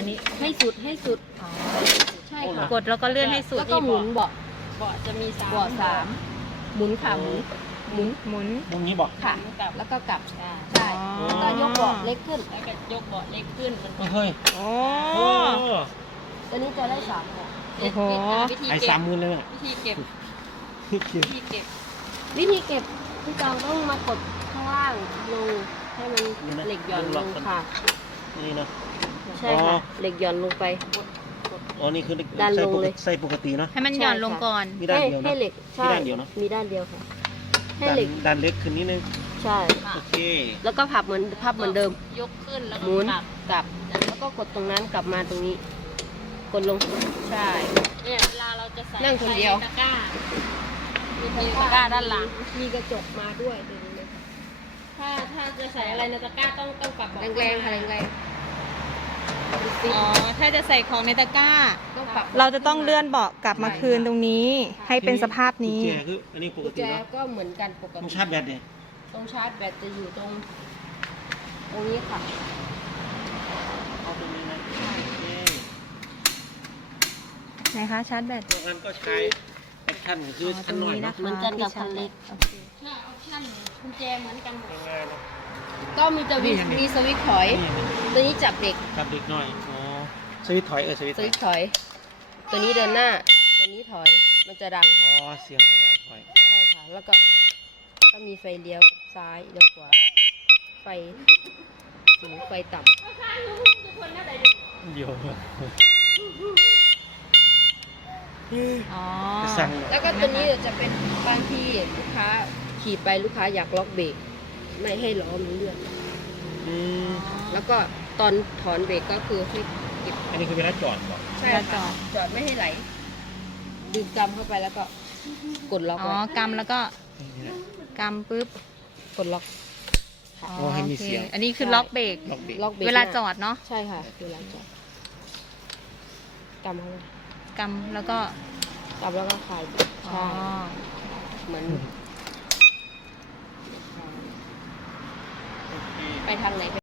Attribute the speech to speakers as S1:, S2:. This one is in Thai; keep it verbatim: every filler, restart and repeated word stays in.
S1: นนี้
S2: ให้สุดให้สุด
S1: อ๋อ
S2: ใช่ค่ะ
S1: กดแล้วก็เลื่อนให้สุด
S2: แล้วก็หมุนเบาะ
S3: เบาะจะมีสาม
S2: เบาะสามหมุนค่ะหมุนหมุน
S1: หมุน
S4: ตรงนี้บอก
S2: ค่ะ
S3: กับ
S2: แล้วก็กลับ
S3: จ้า
S2: ใช่
S1: อ๋อ
S2: แล้วก็ยกเบาะเล็กขึ้น
S3: แล้วก็ยกเบาะเล็กขึ้นมัน
S4: เฮ้ย
S1: โอ้
S4: โอ้
S2: ตัวนี้จะได้สามเบาะ
S1: โอ้โห
S3: วิธี
S4: ไอ้
S3: เก็
S4: สา
S3: บ
S4: มหมื่นเลยอ่ะ
S3: วิธีเก็บ
S4: เก็บ
S3: วิธีเก็บ
S2: วิธีเก็บพี่จองต้องมากดข้างล่างลงให้มันเหล็กหย่อนลงค่ะ
S4: นี่เนาะ
S2: ใช่ค่ะเหล็กหย่อนลงไป
S4: อ๋อนี่คือ
S2: ดัน
S4: ใส่
S2: ลง
S4: ปก
S2: เลย
S4: ติใส่ปกติเนาะ
S1: ให้มันหย่อนลงก่อน
S4: มีด้าน
S2: ให้
S4: เดียว
S2: ให้
S4: นะ
S2: เหล็กใช่
S4: มีด้านเดียวเนอะ
S2: มีด้านเดียวค่ะ ให้
S4: ดัน
S2: เหล็ก
S4: ดันเล็กขึ้นนิดนึง
S2: ใช่
S4: โอเค
S2: แล้วก็พับเหมือนพับเหมือนเดิม
S3: ยกขึ้นแล้ว
S2: ห
S3: ก็
S2: มุน
S3: กลับ
S2: กลับ แล้วก็กดตรงนั้นกลับมาตรงนี้ กดลงใช่
S3: เนี่ยเวลาเราจะใส่
S2: นั่งคนเดียว
S3: ใส่ตะกร้ามีตะกร้าด้านหลัง
S2: มีกระจกมาด้วยตัวนี้นะคะ
S3: ถ้าถ้าจะใส่อะไรในตะกร้าต้องต้องปรับเบาะ
S2: แรงๆค่ะแรง
S1: อ๋อ ถ้าจะใส่ของในตะกร้า
S2: ๆต้องปรับ
S1: เราจะต้องเลื่อนเบาะกลับมาคืนตรงนี้ ให้เป็นสภาพนี้
S4: กุญแจคืออันนี้ป
S2: กุ
S4: ก
S2: ญ
S4: ติ
S2: แจ
S4: เนาะ
S2: ก็เหมือนกันปก
S4: ต้อง
S2: ติ
S4: ชาร์จแบตเนี่ย
S2: ตรงชาร์จแบตจะอยู่ตรง ตรงนี้ค่ะ
S4: เอาตรงนี้นะโอเค
S1: ไหนคะชาร์จแบต
S4: บางอันก็ใช้แอคชั่นคืออันหน่อยเนาะ
S2: เหมือนกันกับคันเล็ก
S1: โอเค
S3: ถ้าออปชั่นกุญแจเหมือนกันหมด
S4: ง่ายๆเนาะ
S2: ก็มีจะมี
S4: นี่ไง
S2: มีสวิตช์ถอย
S4: นี่มัน
S2: ตัวนี้จับเด็ก
S4: จับเด็กหน่อยอ๋อสวิตช์ถอยเออสวิตช์
S2: ส
S4: ถอ
S2: วิ
S4: ย
S2: ตช์ถอย ตัวนี้เดินหน้า ตัวนี้ถอย มันจะดัง
S4: อ๋อเสียงสัญญาณถอย
S2: ใช่ค่ะ แล้วก็ก็มีไฟเลี้ยวซ้ายเลี้ยวขวา ไฟสูงไฟต่
S4: เดี๋ยว
S1: อ๋อ
S4: จะสั่ง
S2: ำแล้วก็ตัวนี้จะเป็นบางที่ลูกค้าขี่ไปลูกค้าอยากล็อกเบรกไม่ให้ล้อมันเลื่อน
S4: อืม
S2: แล้วก็ตอนถอนเบรกก็คือให้เก็บ
S4: อันนี้คือเวลาจอดบอก
S2: ใช่
S1: แล้วจอ
S2: ค่ะ
S1: ด
S2: จอดไม่ให้ไหลดึงกำเข้าไปแล้วก็กดล็อก
S1: อ๋อ
S2: ไว้
S1: กำแล้วก็
S4: นี่แหละ
S1: กำปุ๊บ
S2: กดล็อก
S1: อ๋อ
S4: โอ้ให้มี
S1: โอค
S4: เสียง
S1: อันนี้คือล็อกเบรก
S4: ล็อกเบรก
S2: ล็อกเบรก
S1: เวลา
S2: หน้
S1: จอดเนาะ
S2: ใช่ค่ะเวลาจอดกำเข้าไป
S1: กำแล้วก็
S2: กำแล้วก็คลาย
S1: อ๋อ
S2: ใช่เหมือนไปทางไหน